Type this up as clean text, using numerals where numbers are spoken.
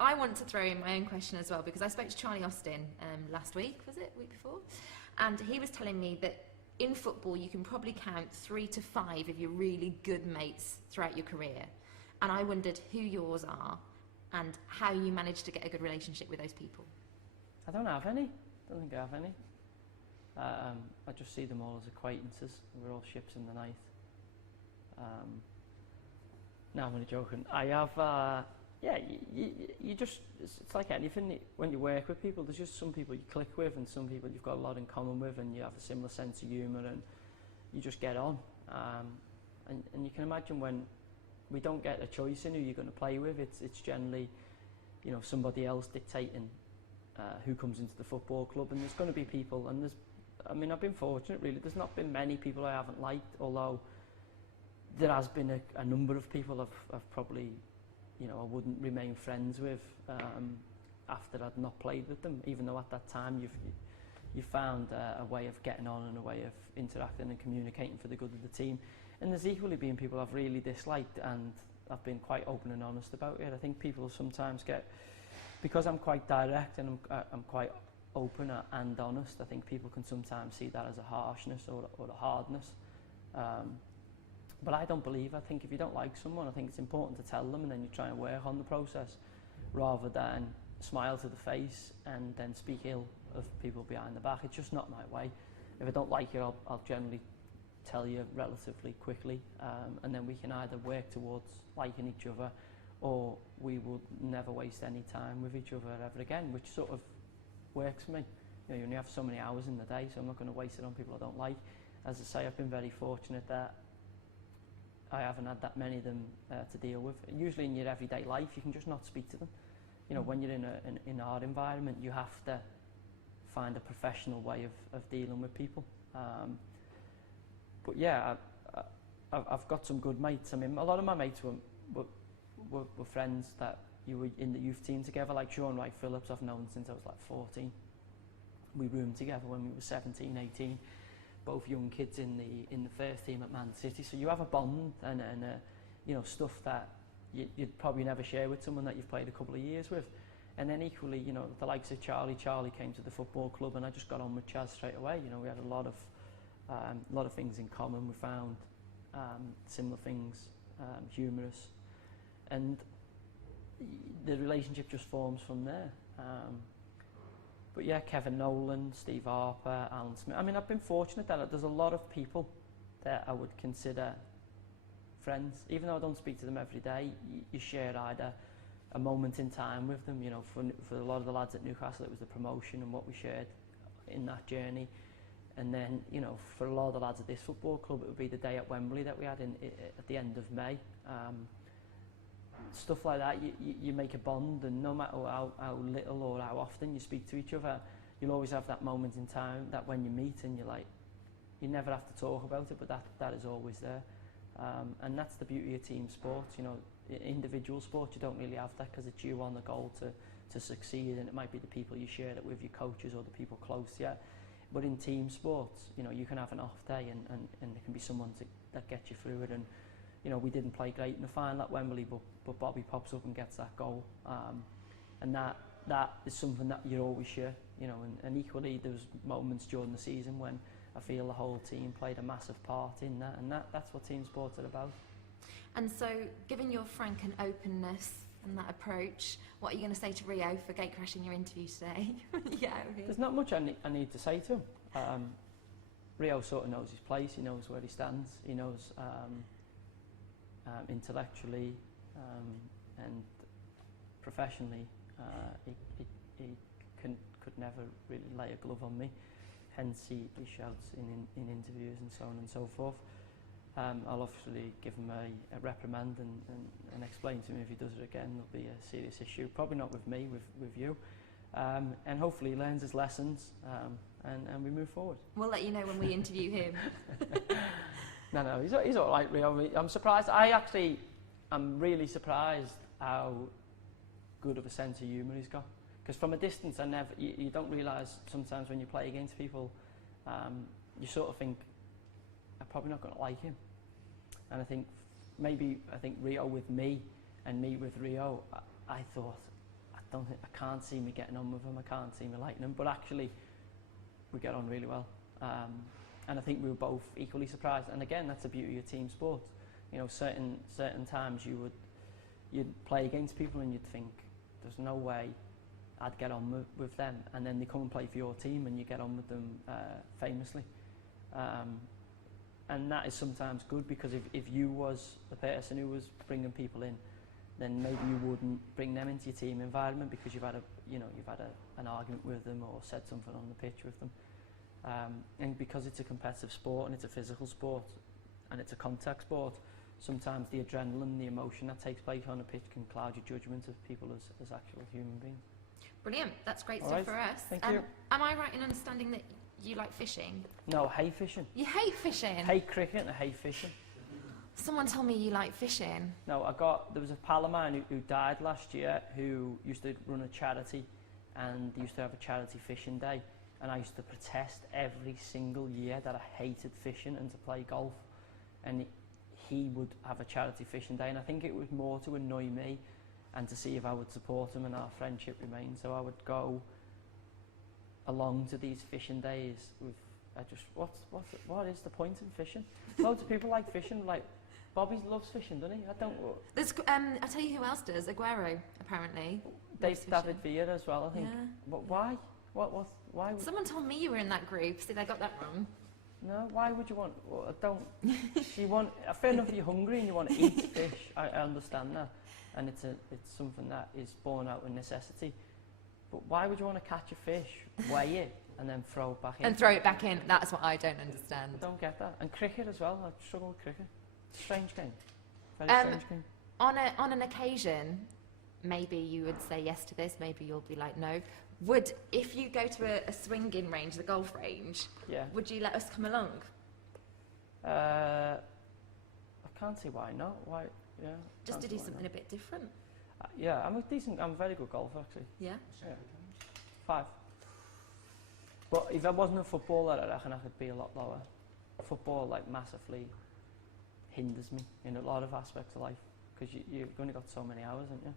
I want to throw in my own question as well, because I spoke to Charlie Austin last week, was it? Week before? And he was telling me that in football you can probably count 3 to 5 of your really good mates throughout your career. And I wondered who yours are and how you managed to get a good relationship with those people. I don't have any. I don't think I have any. I just see them all as acquaintances. We're all ships in the night. No, I'm only joking. I have, you just, it's like anything. When you work with people, there's just some people you click with and some people you've got a lot in common with and you have a similar sense of humour and you just get on. And you can imagine when we don't get a choice in who you're going to play with, it's generally, you know, somebody else dictating who comes into the football club, and there's going to be people, and I've been fortunate really, there's not been many people I haven't liked, although there has been a number of people I've probably, you know, I wouldn't remain friends with after I'd not played with them, even though at that time you've found a way of getting on and a way of interacting and communicating for the good of the team. And there's equally been people I've really disliked, and I've been quite open and honest about it. I think people sometimes because I'm quite direct and I'm quite open and honest, I think people can sometimes see that as a harshness or a hardness. But I don't believe. I think if you don't like someone, I think it's important to tell them, and then you try and work on the process rather than smile to the face and then speak ill of people behind the back. It's just not my way. If I don't like you, I'll generally tell you relatively quickly, and then we can either work towards liking each other, or we will never waste any time with each other ever again, which sort of works for me. You know, you only have so many hours in the day, so I'm not going to waste it on people I don't like. As I say, I've been very fortunate that I haven't had that many of them to deal with. Usually in your everyday life, you can just not speak to them. You know, when you're in our environment, you have to find a professional way of dealing with people. But yeah, I've got some good mates. I mean, a lot of my mates were friends that you were in the youth team together, like Sean Wright Phillips I've known since I was like 14. We roomed together when we were 17, 18, both young kids in the first team at Man City. So you have a bond and you know, stuff that you'd probably never share with someone that you've played a couple of years with. And then equally, you know, the likes of Charlie came to the football club and I just got on with Chaz straight away. You know, we had a lot of things in common. We found similar things, humorous, and the relationship just forms from there. But yeah, Kevin Nolan, Steve Harper, Alan Smith. I mean, I've been fortunate that there's a lot of people that I would consider friends. Even though I don't speak to them every day, you share either a moment in time with them. You know, for a lot of the lads at Newcastle, it was the promotion and what we shared in that journey. And then, you know, for a lot of the lads at this football club, it would be the day at Wembley that we had at the end of May. Stuff like that, you make a bond, and no matter how little or how often you speak to each other, you'll always have that moment in time that when you meet and you're like, you never have to talk about it, but that is always there. And that's the beauty of team sports. You know, individual sports, you don't really have that because it's you on the goal to succeed, and it might be the people you share it with, your coaches or the people close to you. But in team sports, you know, you can have an off day and there can be someone that gets you through it. And you know, we didn't play great in the final at Wembley, but Bobby pops up and gets that goal. And that is something that you always share, you know, and equally there was moments during the season when I feel the whole team played a massive part in that, and that's what team sports are about. And so, given your frank and openness and that approach, what are you going to say to Rio for gatecrashing your interview today? Yeah, there's not much I need to say to him. Rio sort of knows his place, he knows where he stands, he knows intellectually and professionally, he could never really lay a glove on me. Hence he shouts in interviews and so on and so forth. I'll obviously give him a reprimand and explain to him if he does it again there'll be a serious issue, probably not with me, with you, and hopefully he learns his lessons and we move forward. We'll let you know when we interview him. No, he's all right, Rio. I'm surprised. I'm really surprised how good of a sense of humour he's got. Because from a distance, you don't realise sometimes when you play against people, you sort of think, I'm probably not going to like him. And I think Rio with me and me with Rio, I thought, I can't see me getting on with him, I can't see me liking him, but actually we get on really well. And I think we were both equally surprised. And again, that's the beauty of team sports. You know, certain times you'd play against people and you'd think, there's no way I'd get on with them. And then they come and play for your team and you get on with them famously. And that is sometimes good, because if you was the person who was bringing people in, then maybe you wouldn't bring them into your team environment because you've had an argument with them or said something on the pitch with them. And because it's a competitive sport and it's a physical sport and it's a contact sport, sometimes the adrenaline, the emotion that takes place on a pitch can cloud your judgment of people as actual human beings. Brilliant, that's great All stuff right. for us. Thank you. Am I right in understanding that you like fishing? No, hate fishing. You hate fishing? Hate cricket and I hate fishing. Someone told me you like fishing. No, there was a pal of mine who died last year who used to run a charity, and they used to have a charity fishing day, and I used to protest every single year that I hated fishing and to play golf, and he would have a charity fishing day, and I think it was more to annoy me and to see if I would support him and our friendship remained. So I would go along to these fishing days with, what is the point in fishing? Loads of people like fishing, like Bobby loves fishing, doesn't he? I don't. There's, I'll tell you who else does. Aguero, apparently. David Villa as well, I think. Yeah. But why? Why? Someone told me you were in that group. See, they got that wrong. No, why would you want? Well, I don't. You want. Fair enough, you're hungry and you want to eat fish. I understand that, and it's something that is born out of necessity. But why would you want to catch a fish, weigh it, and then throw it back in? And throw it back in. That's what I don't understand. I don't get that. And cricket as well. I struggle with cricket. Strange game. Very strange game. On an occasion, maybe you would say yes to this. Maybe you'll be like no. If you go to a swinging range, the golf range, yeah, would you let us come along? I can't see why not. Why? Yeah. Just to do something a bit different. Yeah, I'm a very good golfer actually. Yeah. Yeah. 5. But if I wasn't a footballer, I reckon I could be a lot lower. Football massively hinders me in a lot of aspects of life, because you've only got so many hours, haven't you?